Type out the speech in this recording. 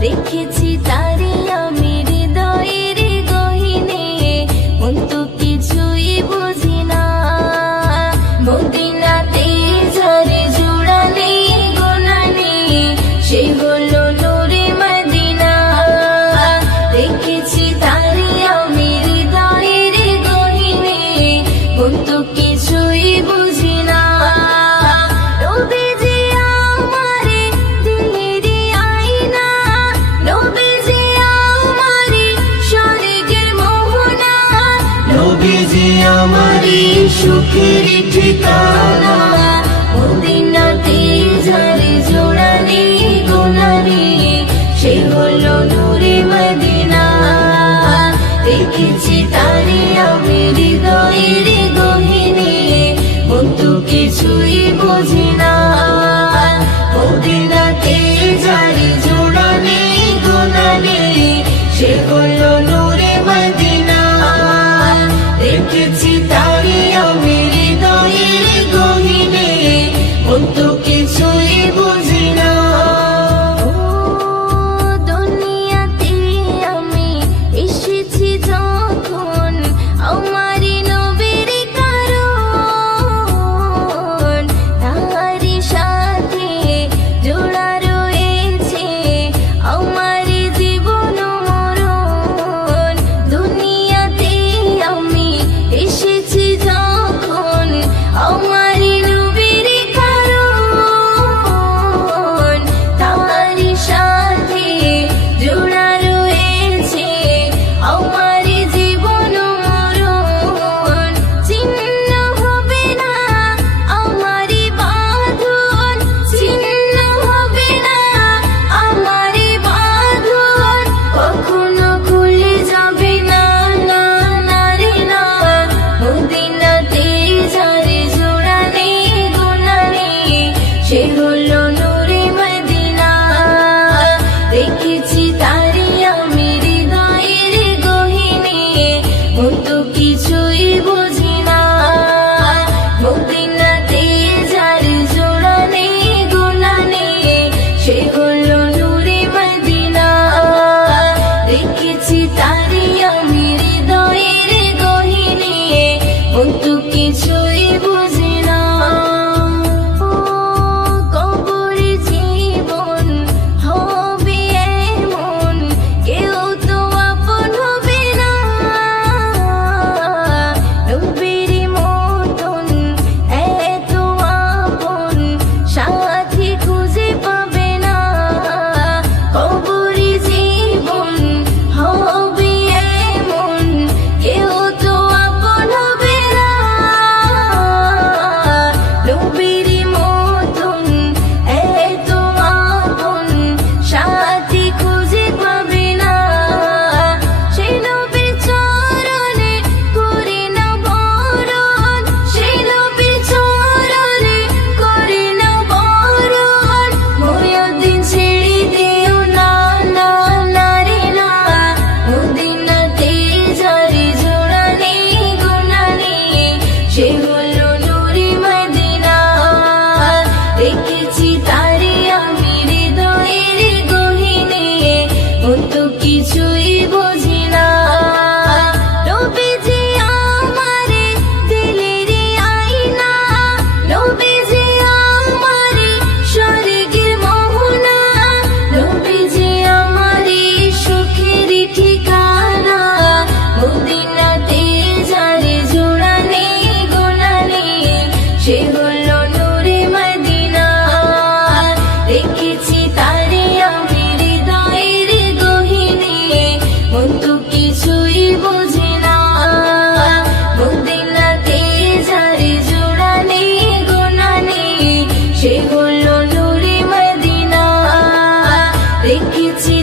দেখেছি আমারই সুখের ঠিকানা। মদিনাতে যার জোড়ানি গুণানি সে হলো নূরে মদিনা। দেখেছি তারি আমার তারি think it's